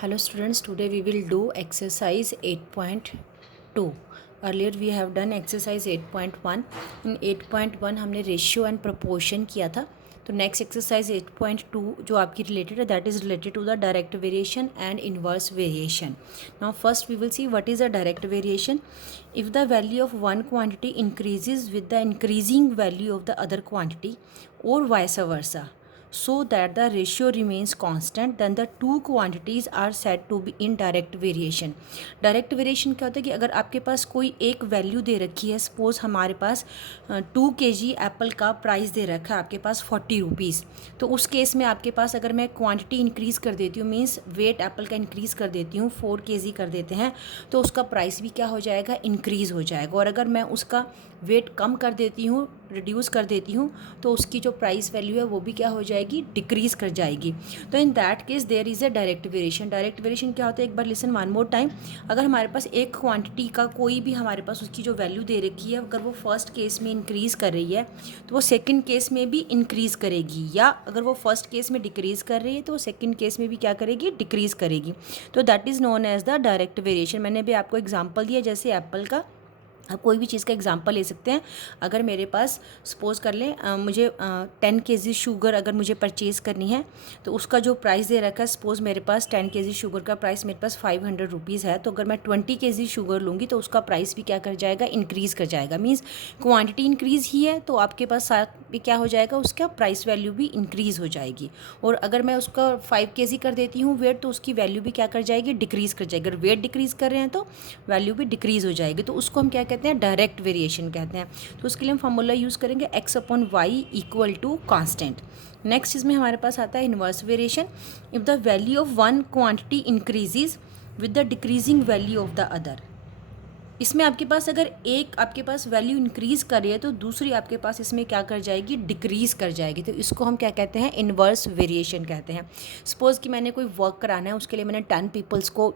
Hello students, today we will do exercise 8.2. Earlier we have done exercise 8.1. In 8.1 हमने ratio and proportion किया था. तो next exercise 8.2 जो आपकी रिलेटेड है that is related to the direct variation and inverse variation. Now first we will see what is a direct variation. If the value of one quantity increases with the increasing value of the other quantity or vice versa, so that the ratio remains constant, then the two quantities are said to be in direct variation. Direct variation क्या होता है कि अगर आपके पास कोई एक value दे रखी है, सपोज हमारे पास 2 kg एप्पल का प्राइस दे रखा है आपके पास 40 रुपीज़. तो उस केस में आपके पास अगर मैं क्वांटिटी इंक्रीज़ कर देती हूँ, मीन्स वेट एप्पल का इंक्रीज़ कर देती हूँ, 4 kg कर देते हैं, तो उसका प्राइस भी क्या हो जाएगा, इंक्रीज़ हो जाएगा. और अगर मैं उसका वेट कम कर देती हूँ, रिड्यूस कर देती हूँ, तो उसकी जो प्राइस वैल्यू है वो भी क्या हो जाएगी, डिक्रीज़ कर जाएगी. तो in that case there is a direct variation. Direct variation क्या होता है, एक बार लिसन वन मोर टाइम. अगर हमारे पास एक क्वांटिटी का कोई भी हमारे पास उसकी जो वैल्यू दे रखी है, अगर वो फर्स्ट केस में इंक्रीज़ कर रही है तो वो सेकंड केस में भी इंक्रीज़ करेगी, या अगर वो फर्स्ट केस में डिक्रीज़ कर रही है तो वो सेकंड केस में भी क्या करेगी, डिक्रीज़ करेगी. तो that is known as the direct variation. मैंने भी आपको एग्जांपल दिया, जैसे एप्पल का आप कोई भी चीज़ का एग्जांपल ले सकते हैं. अगर मेरे पास सपोज़ कर लें मुझे 10 kg शुगर अगर मुझे परचेज़ करनी है, तो उसका जो प्राइस दे रखा है, सपोज़ मेरे पास 10 kg शुगर का प्राइस मेरे पास 500 रुपीज़ है, तो अगर मैं 20 kg शुगर लूँगी तो उसका प्राइस भी क्या कर जाएगा, इंक्रीज़ कर जाएगा. मीन्स क्वांटिटी इंक्रीज़ ही है तो आपके पास साथ भी क्या हो जाएगा, उसका प्राइस वैल्यू भी इंक्रीज़ हो जाएगी. और अगर मैं उसका 5 kg कर देती हूँ वेट, तो उसकी वैल्यू भी क्या कर जाएगी, डिक्रीज़ कर जाएगी. अगर वेट डिक्रीज़ कर रहे हैं तो वैल्यू भी डिक्रीज़ हो जाएगी. तो उसको हम क्या कहते हैं, डायरेक्ट वेरिएशन कहते हैं. तो उसके लिए हम फार्मूला यूज़ करेंगे x/y equal to constant. Next इसमें हमारे पास आता है inverse variation. If the value of one quantity increases with the decreasing value of the other. इसमें आपके पास अगर एक आपके पास वैल्यू इंक्रीज़ कर रही है तो दूसरी आपके पास इसमें क्या कर जाएगी, डिक्रीज़ कर जाएगी. तो इसको हम क्या कहते हैं, इन्वर्स वेरिएशन कहते हैं. सपोज़ कि मैंने कोई वर्क कराना है, उसके लिए मैंने 10 पीपल्स को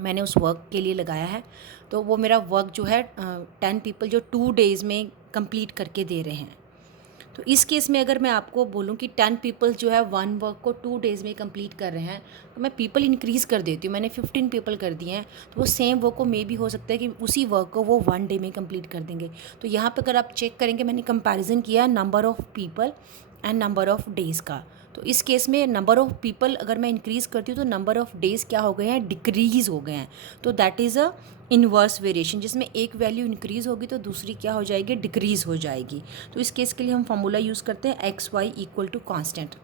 मैंने उस वर्क के लिए लगाया है. तो वो मेरा वर्क जो है 10 पीपल जो 2 डेज़ में कंप्लीट करके दे रहे हैं. तो इस केस में अगर मैं आपको बोलूँ कि 10 पीपल जो है वन वर्क को 2 डेज़ में कंप्लीट कर रहे हैं, तो मैं पीपल इंक्रीज़ कर देती हूँ. मैंने 15 पीपल कर दिए हैं, तो वो सेम वर्क को मे भी हो सकता है कि उसी वर्क को वो 1 डे में कंप्लीट कर देंगे. तो यहाँ पे अगर आप चेक करेंगे, मैंने कंपैरिजन किया number of people and number of days का. तो इस केस में नंबर ऑफ़ पीपल अगर मैं इंक्रीज़ करती हूँ तो नंबर ऑफ़ डेज़ क्या हो गए हैं, डिक्रीज़ हो गए हैं. तो that is a inverse variation, जिसमें एक वैल्यू इंक्रीज़ होगी तो दूसरी क्या हो जाएगी, डिक्रीज़ हो जाएगी. तो इस केस के लिए हम फार्मूला यूज़ करते हैं XY इक्वल टू कॉन्स्टेंट.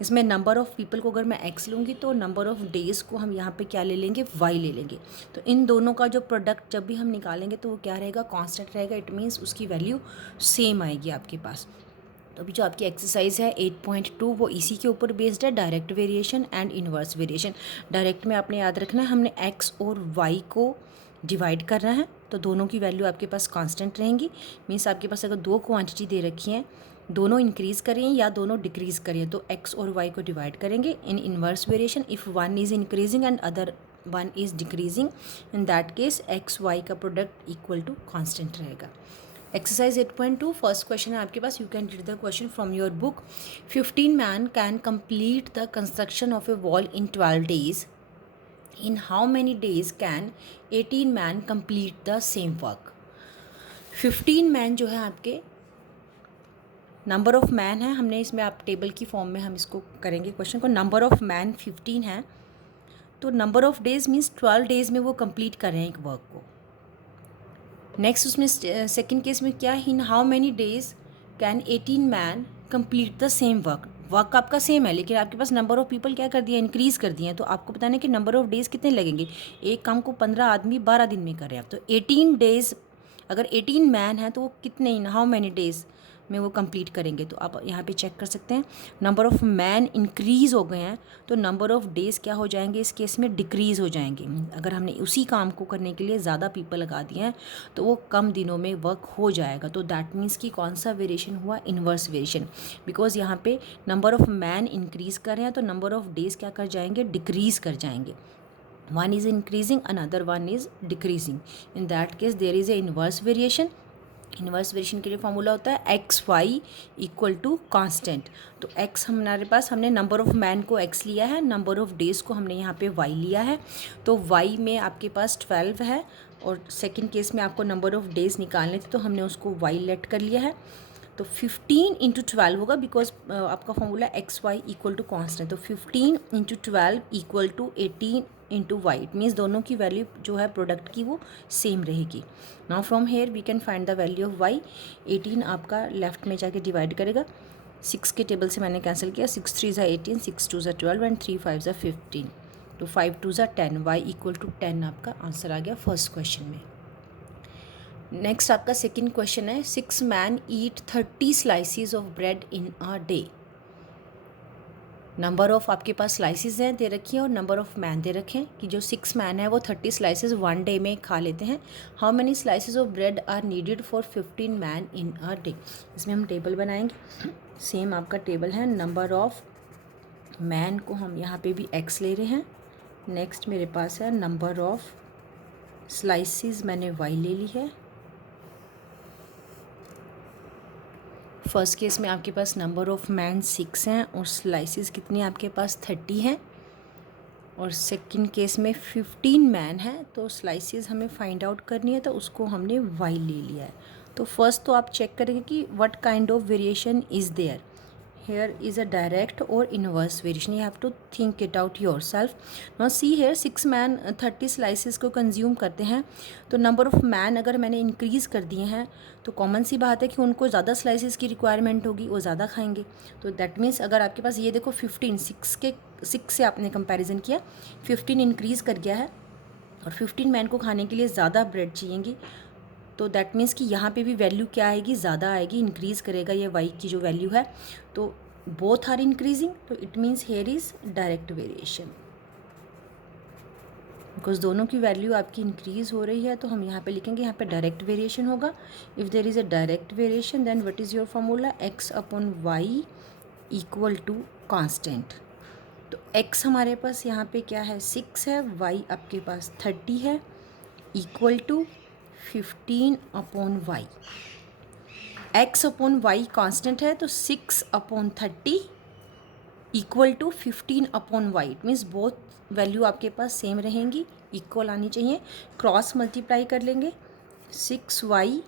इसमें नंबर ऑफ़ पीपल को अगर मैं x लूँगी तो नंबर ऑफ़ डेज़ को हम यहाँ पे क्या ले लेंगे, y ले लेंगे. तो इन दोनों का जो प्रोडक्ट जब भी हम निकालेंगे तो वो क्या रहेगा, कांस्टेंट रहेगा. इट मीन्स उसकी वैल्यू सेम आएगी आपके पास. तो अभी जो आपकी एक्सरसाइज है 8.2 वो इसी के ऊपर बेस्ड है, direct variation and inverse variation. Direct में आपने याद रखना है, हमने x और y को डिवाइड करना है, तो दोनों की वैल्यू आपके पास कांस्टेंट रहेंगी. मीन्स आपके पास अगर दो क्वांटिटी दे रखी हैं, दोनों इंक्रीज़ करें या दोनों डिक्रीज़ करें, तो x और y को डिवाइड करेंगे. In inverse variation if one is increasing and other one is decreasing, in that case x y का प्रोडक्ट इक्वल टू कांस्टेंट रहेगा. एक्सरसाइज 8.2 फर्स्ट क्वेश्चन है आपके पास. You can read the question from your book. 15 man can complete the construction of a wall in 12 days. In how many days can 18 man complete the same work. 15 man जो है आपके number of man है, हमने इसमें आप table की form में हम इसको करेंगे क्वेश्चन को. नंबर ऑफ़ मैन 15 है, तो number of days means 12 days में वो कंप्लीट कर रहे हैं एक वर्क को. नेक्स्ट उसमें सेकंड केस में क्या, इन how many days can 18 man complete the same work. Work आपका सेम है लेकिन आपके पास नंबर ऑफ़ पीपल क्या कर दिया, इंक्रीज़ कर दिए हैं. तो आपको बताना है कि नंबर ऑफ़ डेज़ कितने लगेंगे. एक काम को 15 आदमी 12 दिन में कर रहे हैं, तो 18 डेज़. अगर 18 मैन है तो वो कितने, इन हाउ मैनी डेज़ में वो कंप्लीट करेंगे. तो आप यहाँ पे चेक कर सकते हैं, नंबर ऑफ़ मैन इंक्रीज़ हो गए हैं तो नंबर ऑफ़ डेज़ क्या हो जाएंगे, इस केस में डिक्रीज़ हो जाएंगे. अगर हमने उसी काम को करने के लिए ज़्यादा पीपल लगा दिए हैं तो वो कम दिनों में वर्क हो जाएगा. तो दैट मीन्स कि कौन सा वेरिएशन हुआ, इन्वर्स वेरिएशन. बिकॉज यहाँ पे नंबर ऑफ़ मैन इंक्रीज़ कर रहे हैं तो नंबर ऑफ़ डेज़ क्या कर जाएंगे, डिक्रीज़ कर जाएंगे. one is increasing, another one is decreasing. In that case there is a inverse variation. Inverse variation के लिए फॉर्मूला होता है x y equal to constant. तो एक्स हमारे पास, हमने नंबर ऑफ़ मैन को एक्स लिया है, नंबर ऑफ़ डेज़ को हमने यहाँ पे वाई लिया है। तो वाई में आपके पास 12 है और सेकंड केस में आपको नंबर ऑफ़ डेज़ निकालने थे तो हमने उसको वाई लेट कर लिया है। तो 15 इंटू 12 होगा, बिकॉज आपका formula x y equal to constant. तो 15 into 12 equal to 18 into y. It means दोनों की वैल्यू जो है प्रोडक्ट की वो सेम रहेगी। Now from here we can find the value of y. 18 आपका लेफ्ट में जाके डिवाइड करेगा, 6 के टेबल से मैंने कैंसिल किया, 6 3 ज़ा 18, 6 2 ज़ा 12 एंड 3 5 ज़ा 15। तो 5 2 ज़ा 10, वाई इक्वल टू 10 आपका आंसर आ गया फर्स्ट क्वेश्चन में। नेक्स्ट आपका सेकंड क्वेश्चन है, 6 man eat 30 slices of bread in a day. Number of आपके पास स्लाइसिस हैं दे रखी है और नंबर ऑफ मैन दे रखे हैं कि जो 6 मैन है वो 30 स्लाइसिस 1 डे में खा लेते हैं। How many slices of bread are needed for 15 man in a day. इसमें हम टेबल बनाएंगे, सेम आपका टेबल है। नंबर ऑफ मैन को हम यहाँ पे भी एक्स ले रहे हैं। नेक्स्ट मेरे पास है नंबर ऑफ स्लाइसिस, मैंने वाई ले ली है। फर्स्ट केस में आपके पास नंबर ऑफ़ मैन 6 हैं और स्लाइसिस कितनी आपके पास 30 हैं। और सेकंड केस में 15 मैन है तो स्लाइसिस हमें फाइंड आउट करनी है, तो उसको हमने वाई ले लिया है। तो फर्स्ट तो आप चेक करेंगे कि what kind of variation is there. here is a direct or inverse variation, you have to think it out yourself. now see here 6 man 30 slices को कंज्यूम करते हैं, तो नंबर ऑफ़ मैन अगर मैंने इंक्रीज़ कर दिए हैं तो कॉमन सी बात है कि उनको ज़्यादा स्लाइसिस की रिक्वायरमेंट होगी, वो ज़्यादा खाएंगे। तो दैट मीन्स अगर आपके पास ये देखो 15, 6 से आपने कंपैरिजन किया, 15 इंक्रीज़ कर गया है और 15 मैन को खाने के लिए ज़्यादा ब्रेड चाहिएगी। तो दैट मीन्स कि यहाँ पे भी वैल्यू क्या आएगी, ज़्यादा आएगी, इंक्रीज़ करेगा ये वाई की जो वैल्यू है। तो बोथ आर इंक्रीजिंग, तो it means here is direct variation, because दोनों की वैल्यू आपकी इंक्रीज़ हो रही है। तो हम यहाँ पे लिखेंगे, यहाँ पे डायरेक्ट वेरिएशन होगा। If there is a direct variation then what is your formula, x upon y equal to constant. तो एक्स हमारे पास यहाँ पे क्या है, 6 है, वाई आपके पास 30 है, equal to 15 upon y. X upon y constant है तो 6 upon 30 equal to 15 upon y. It means both value आपके पास सेम रहेंगी, इक्वल आनी चाहिए। क्रॉस मल्टीप्लाई कर लेंगे, 6y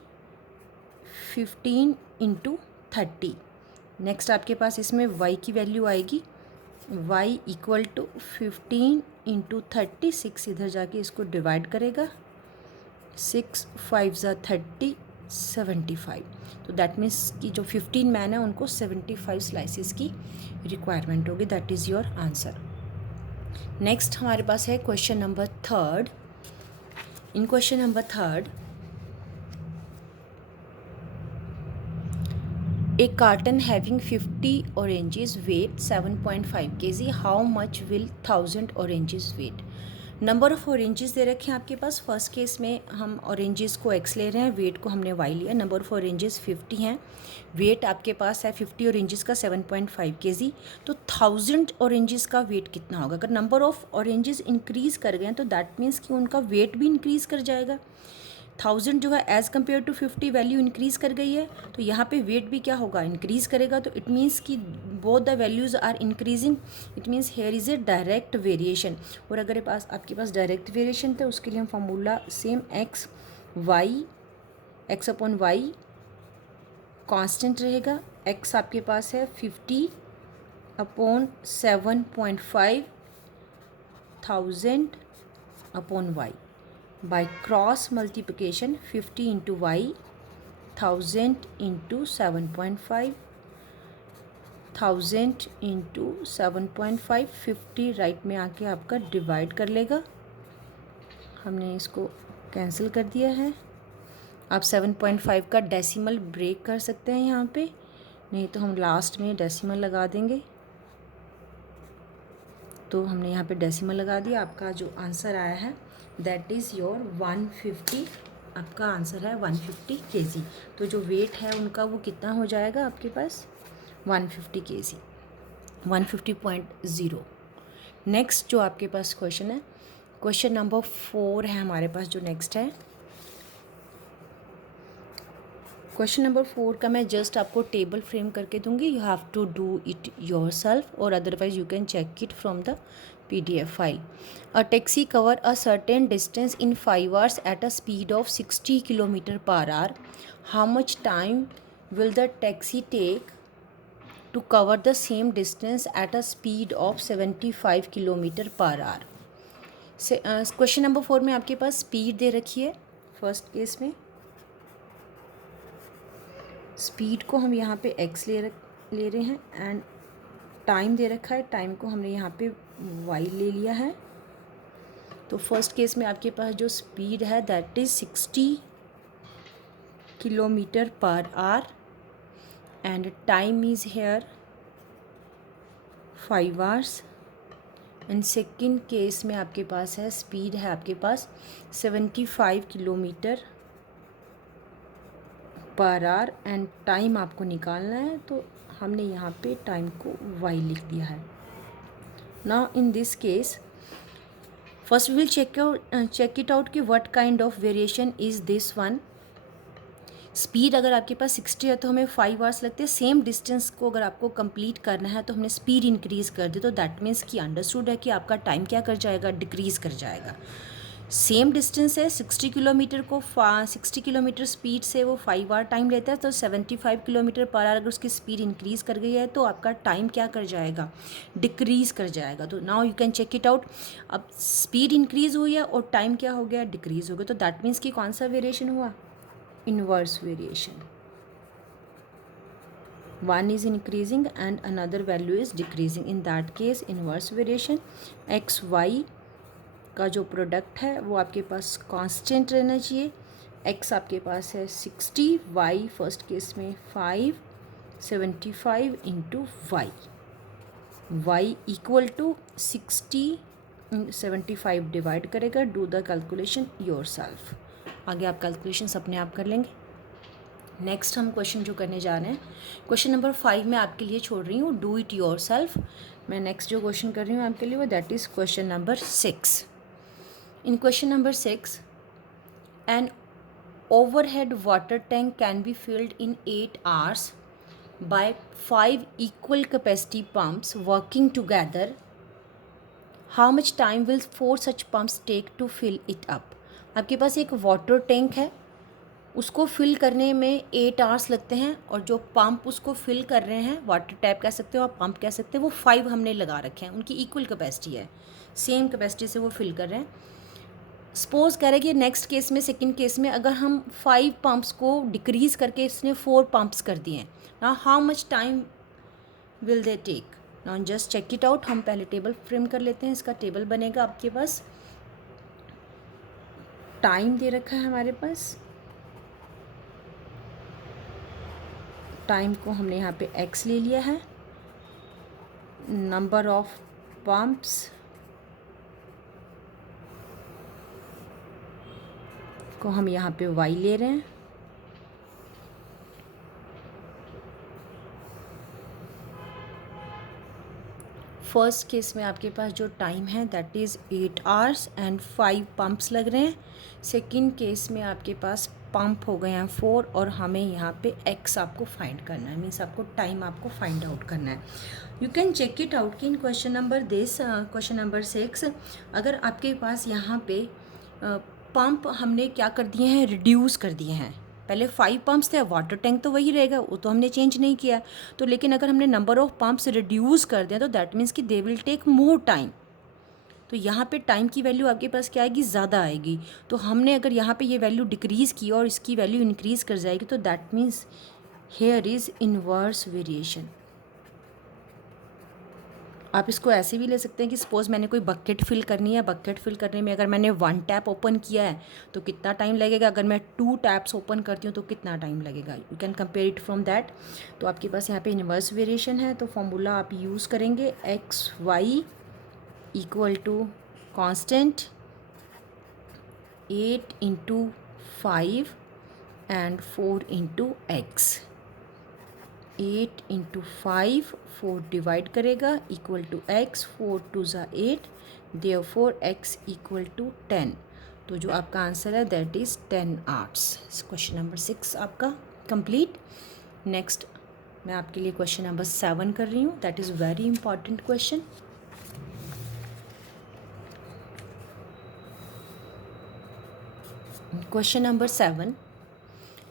15 इंटू 30। नेक्स्ट आपके पास इसमें y की वैल्यू आएगी, y इक्वल टू 15 इंटू 30। 6 इधर जाके इसको डिवाइड करेगा, 6 5 ज़ा 30, 75। तो दैट मीन्स कि जो 15 मैन है उनको 75 स्लाइसिस की रिक्वायरमेंट होगी। That is your answer. Next हमारे पास है question number 3। In question number 3, a carton having 50 oranges weight 7.5 kg, how much will 1000 oranges weight। Number of oranges दे रखे हैं आपके पास। फर्स्ट केस में हम ऑरेंजेस को एक्स ले रहे हैं, वेट को हमने वाई लिया। नंबर ऑफ़ ऑरेंजेस 50 हैं, वेट आपके पास है 50 ऑरेंजेस का 7.5 kg। तो 1000 ऑरेंजेस का वेट कितना होगा। अगर नंबर ऑफ़ ऑरेंजेस इंक्रीज़ कर गए तो दैट मीन्स कि उनका वेट भी इंक्रीज़ कर जाएगा। 1000 जो है as compare to 50 value increase कर गई है, तो यहाँ पे वेट भी क्या होगा, इंक्रीज़ करेगा। तो इट मीन्स कि both the values are increasing, it means here is a direct variation. और अगर आपके पास डायरेक्ट वेरिएशन था उसके लिए हम formula same x upon y constant रहेगा। एक्स आपके पास है 50 upon 7.5 1000 upon y. by cross multiplication 50 into y, 1000 into 7.5, 1000 into 7.5, 50 right में आके आपका डिवाइड कर लेगा। हमने इसको कैंसिल कर दिया है। आप 7.5 का डेसिमल ब्रेक कर सकते हैं यहाँ पे, नहीं तो हम लास्ट में डेसिमल लगा देंगे। तो हमने यहाँ पे डेसिमल लगा दिया। आपका जो आंसर आया है दैट इज़ योर 150, आपका आंसर है 150 kg। तो जो वेट है उनका वो कितना हो जाएगा आपके पास, 150 kg, 150.0। नेक्स्ट जो आपके पास क्वेश्चन है, क्वेश्चन नंबर 4 है हमारे पास जो नेक्स्ट है। क्वेश्चन नंबर 4 का मैं जस्ट आपको टेबल फ्रेम करके दूंगी, you have to do it yourself और otherwise you can check it from the PDF file. A taxi cover a certain distance in 5 hours at a speed of 60 km per hour. How much time will the taxi take to cover the same distance at a speed of 75 km per hour? Question number 4 में आपके पास speed दे रखी है। First case में speed को हम यहाँ पे x ले रहे हैं एंड टाइम दे रखा है, टाइम को हमने यहाँ पे y ले लिया है। तो फर्स्ट केस में आपके पास जो स्पीड है that is 60 kilometre per hour and time is here 5 hours. And second case में आपके पास है स्पीड है आपके पास 75 kilometre per hour and time आपको निकालना है, तो हमने यहाँ पे टाइम को y लिख दिया है। Now in this case first will check it out कि what kind of variation is this one. Speed अगर आपके पास 60 है तो हमें 5 आवर्स लगते हैं। सेम डिस्टेंस को अगर आपको कंप्लीट करना है तो हमने स्पीड इंक्रीज़ कर दी, तो दैट मीन्स कि अंडरस्टूड है कि आपका टाइम क्या कर जाएगा, डिक्रीज़ कर जाएगा। सेम डिस्टेंस है 60 किलोमीटर को 60 किलोमीटर स्पीड से वो 5 आवर टाइम लेता है, तो 75 किलोमीटर पर आवर अगर उसकी स्पीड इंक्रीज़ कर गई है तो आपका टाइम क्या कर जाएगा, डिक्रीज़ कर जाएगा। तो now you can check it out. अब स्पीड इंक्रीज़ हुई है और टाइम क्या हो गया, डिक्रीज़ हो गया, तो दैट मीन्स कि कौन सा वेरिएशन हुआ, inverse variation. One is increasing and another value is decreasing. In that case inverse variation x y का जो प्रोडक्ट है वो आपके पास कांस्टेंट रहना चाहिए। x आपके पास है 60, y फर्स्ट केस में 5, 75 into y equal to 60 75 divide करेगा। Do the calculation yourself. आगे आप कैलकुलेशंस अपने आप कर लेंगे। नेक्स्ट हम क्वेश्चन जो करने जा रहे हैं, क्वेश्चन नंबर 5 मैं आपके लिए छोड़ रही हूँ, डू इट योर सेल्फ। मैं नेक्स्ट जो क्वेश्चन कर रही हूँ आपके लिए वो that is question number 6। In question number 6 an overhead water tank can be filled in 8 hours by 5 equal capacity pumps working together. How much time will 4 such pumps take to fill it up? आपके पास एक water tank है, उसको fill करने में 8 hours लगते हैं और जो पंप उसको फिल कर रहे हैं, वाटर टैप कह सकते हो आप, पंप कह सकते हो, वो 5 हमने लगा रखे हैं, उनकी इक्वल कैपेसिटी है, सेम कैपेसिटी से वो फिल कर रहे हैं। सपोज कह रहे हैं कि नेक्स्ट केस में, सेकंड केस में अगर हम 5 पंप्स को डिक्रीज़ करके इसने 4 पंप्स कर दिए हैं, ना how much time will they take. Now just check it out. हम पहले टेबल फ्रेम कर लेते हैं। इसका टेबल बनेगा आपके पास, टाइम दे रखा है हमारे पास, टाइम को हमने यहाँ पे x ले लिया है, नंबर ऑफ पंप्स को हम यहाँ पे y ले रहे हैं, फर्स्ट केस में आपके पास जो टाइम है that is 8 hours and 5 pumps लग रहे हैं। सेकंड केस में आपके पास पंप हो गए हैं 4 और हमें यहाँ पे x आपको फाइंड करना है, मीन्स आपको टाइम आपको फाइंड आउट करना है। You can check it out कि इन क्वेश्चन नंबर 6 अगर आपके पास यहाँ पे पंप हमने क्या कर दिए हैं, रिड्यूस कर दिए हैं। पहले 5 पंप्स थे, वाटर टैंक तो वही रहेगा, वो तो हमने चेंज नहीं किया। तो लेकिन अगर हमने नंबर ऑफ़ पंप्स रिड्यूस कर दिया तो दैट मीन्स कि they will take more time. तो यहाँ पे टाइम की वैल्यू आपके पास क्या आएगी, ज़्यादा आएगी। तो हमने अगर यहाँ पे ये वैल्यू डिक्रीज़ की और इसकी वैल्यू इंक्रीज़ कर जाएगी, तो that means here is inverse variation. आप इसको ऐसे भी ले सकते हैं कि सपोज़ मैंने कोई बकेट फिल करनी है, बकेट फिल करने में अगर मैंने 1 टैप ओपन किया है तो कितना टाइम लगेगा, अगर मैं 2 टैप्स ओपन करती हूँ तो कितना टाइम लगेगा। You can compare it from that. तो आपके पास यहाँ पे इनवर्स वेरिएशन है, तो फॉर्मूला आप यूज़ करेंगे x y equal to constant 8 into 5 and 4 into x. 8 into 5 4 divide करेगा इक्वल टू x, 4 2 ज़ा 8, देयरफॉर x इक्वल टू 10। तो जो आपका आंसर है that is 10 hours. Question number 6 आपका कंप्लीट। नेक्स्ट मैं आपके लिए क्वेश्चन नंबर 7 कर रही हूँ, that is very important question. Question number 7.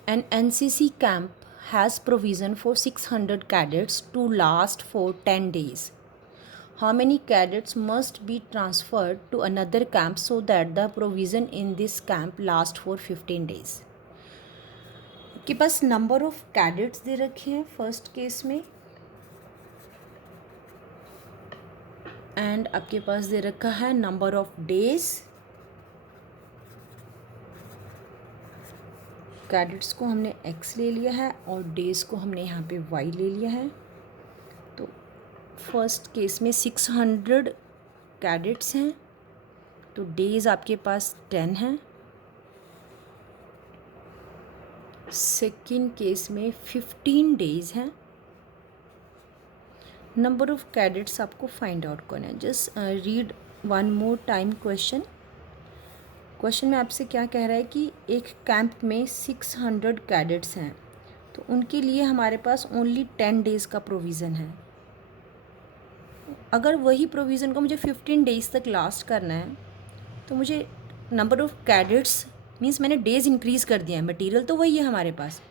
An NCC camp has provision for 600 cadets to last for 10 days. How many cadets must be transferred to another camp so that the provision in this camp last for 15 days? आपके पास number of cadets दे रखे हैं first case में, and आपके पास दे रखा है number of days. Cadets को हमने x ले लिया है और डेज़ को हमने यहाँ पे y ले लिया है। तो फर्स्ट केस में 600 कैडेट्स हैं, तो डेज़ आपके पास 10 हैं। सेकेंड केस में 15 डेज़ हैं। नंबर ऑफ कैडेट्स आपको फाइंड आउट करना है। Just read one more time question. Question में आपसे क्या कह रहा है कि एक कैंप में 600 कैडेट्स हैं, तो उनके लिए हमारे पास ओनली 10 डेज़ का प्रोविज़न है। अगर वही प्रोविज़न को मुझे 15 डेज़ तक लास्ट करना है, तो मुझे नंबर ऑफ़ कैडेट्स मीन्स मैंने डेज़ इंक्रीज़ कर दिया है। मटेरियल तो वही है हमारे पास,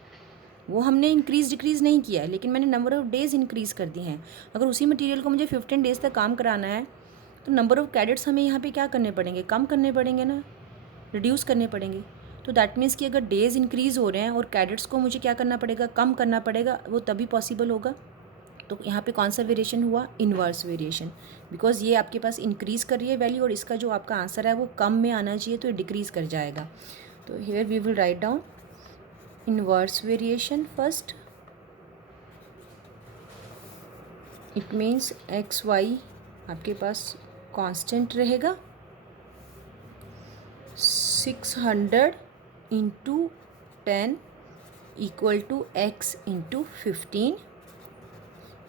वो हमने इंक्रीज़ डिक्रीज़ नहीं किया है, लेकिन मैंने नंबर ऑफ़ डेज़ इंक्रीज़ कर दिए हैं। अगर उसी मटेरियल को मुझे 15 डेज़ तक काम कराना है, तो नंबर ऑफ़ कैडेट्स हमें यहाँ पे क्या करने पड़ेंगे, कम करने पड़ेंगे ना, रिड्यूस करने पड़ेंगे। तो दैट मीन्स कि अगर डेज़ इंक्रीज़ हो रहे हैं और कैडेट्स को मुझे क्या करना पड़ेगा, कम करना पड़ेगा, वो तभी पॉसिबल होगा। तो यहाँ पे कौन सा वेरिएशन हुआ, इन्वर्स वेरिएशन, बिकॉज ये आपके पास इंक्रीज़ कर रही है वैल्यू और इसका जो आपका आंसर है वो कम में आना चाहिए, तो ये डिक्रीज़ कर जाएगा। तो here we will write down inverse variation first. It means x y आपके पास कांस्टेंट रहेगा। 600 into 10 equal to x into 15।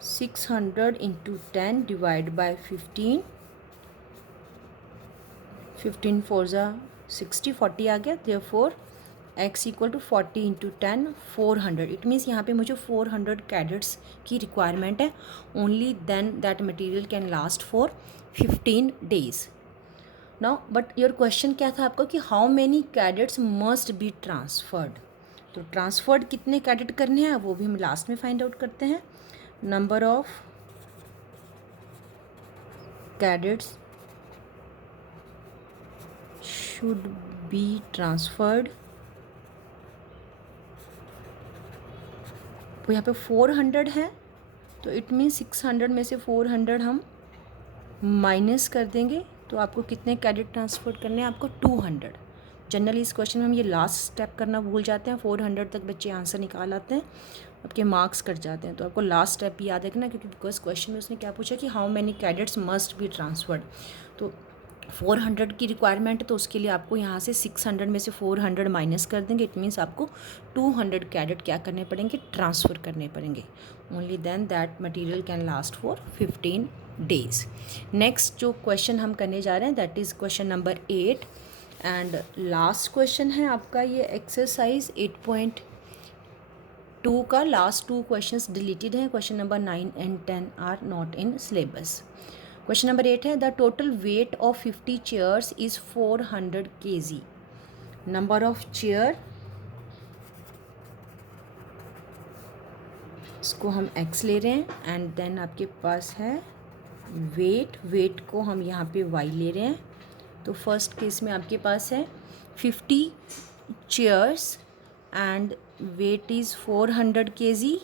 600 into 10 divide by 15। 15 4 ज़ा 60, 40 आ गया। Therefore x equal to 40 into 10 400। It means यहाँ पे मुझे 400 कैडेट्स की रिक्वायरमेंट है। Only then that material can last for 15 days. Now but your question क्या था आपका कि how many cadets must be transferred. तो ट्रांसफर्ड कितने कैडेट करने हैं वो भी हम लास्ट में फाइंड आउट करते हैं। Number of cadets should be transferred, तो यहाँ पे 400 है, तो इट मीन 600 में से 400 हम माइनस कर देंगे, तो आपको कितने कैडेट ट्रांसफर करने हैं, आपको 200। जनरली इस क्वेश्चन में हम ये लास्ट स्टेप करना भूल जाते हैं। 400 तक बच्चे आंसर निकाल आते हैं, आपके मार्क्स कट जाते हैं। तो आपको लास्ट स्टेप याद रखना, क्योंकि बिकॉज क्वेश्चन में उसने क्या पूछा कि how many cadets must be transferred. तो 400 की रिक्वायरमेंट है, तो उसके लिए आपको यहाँ से 600 में से 400 माइनस कर देंगे। इट मीन्स आपको 200 कैडेट क्या करने पड़ेंगे, ट्रांसफ़र करने पड़ेंगे। Only then that material can last for 15 days. Next जो क्वेश्चन हम करने जा रहे हैं that is question number 8 and last question है आपका ये एक्सरसाइज 8.2 का। लास्ट 2 क्वेश्चंस डिलीटेड हैं। Question number 9 and 10 are not in syllabus. Question number 8 है the total weight of 50 chairs is 400 kg। Number of chair, इसको हम x ले रहे हैं, एंड देन आपके पास है वेट को हम यहाँ पे y ले रहे हैं। तो फर्स्ट केस में आपके पास है 50 chairs and weight is 400 kg।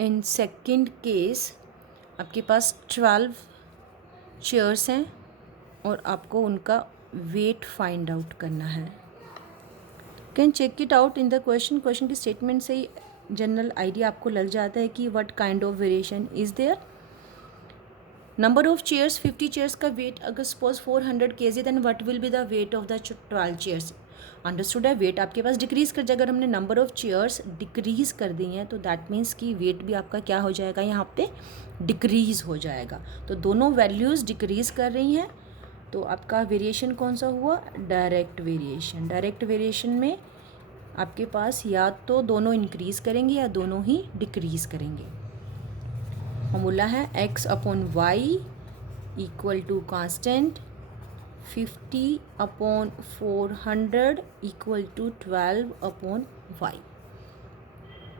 In second case आपके पास 12 चेयर्स हैं और आपको उनका वेट फाइंड आउट करना है। Can check it out in the question. Question की स्टेटमेंट से ही जनरल आइडिया आपको लग जाता है कि what kind of variation is there. Number of chairs, 50 chairs का वेट अगर suppose 400 kg, then what will be the weight of the 12 chairs. Understood है, वेट आपके पास डिक्रीज़ कर जाएगा। अगर हमने नंबर ऑफ़ चेयर्स डिक्रीज़ कर दी हैं तो दैट मीन्स कि वेट भी आपका क्या हो जाएगा, यहाँ पे डिक्रीज़ हो जाएगा। तो दोनों वैल्यूज़ डिक्रीज़ कर रही हैं, तो आपका वेरिएशन कौन सा हुआ, डायरेक्ट वेरिएशन। डायरेक्ट वेरिएशन में आपके पास या तो दोनों इंक्रीज़ करेंगे या दोनों ही डिक्रीज़ करेंगे। फॉर्मूला है x upon y equal to constant 50 upon 400 equal to 12 upon y.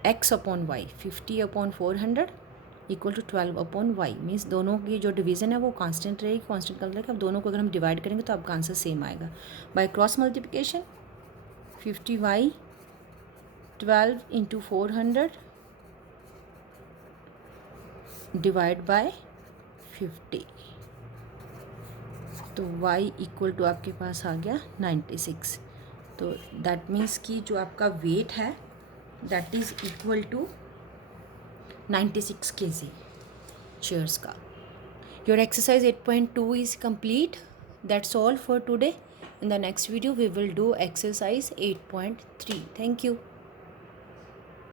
x upon y 50 upon 400 equal to 12 upon y means दोनों की जो डिवीज़न है वो कांस्टेंट रहेगी। कांस्टेंट का मतलब अब दोनों को अगर हम डिवाइड करेंगे तो आपका आंसर सेम आएगा। By cross multiplication 50y 12 into 400 divide by 50, तो y इक्वल टू आपके पास आ गया 96। तो दैट मीन्स कि जो आपका वेट है that is equal to 96 kg chairs का। Your exercise 8.2 is complete. That's all for today. In the next video we will do exercise 8.3. Thank you.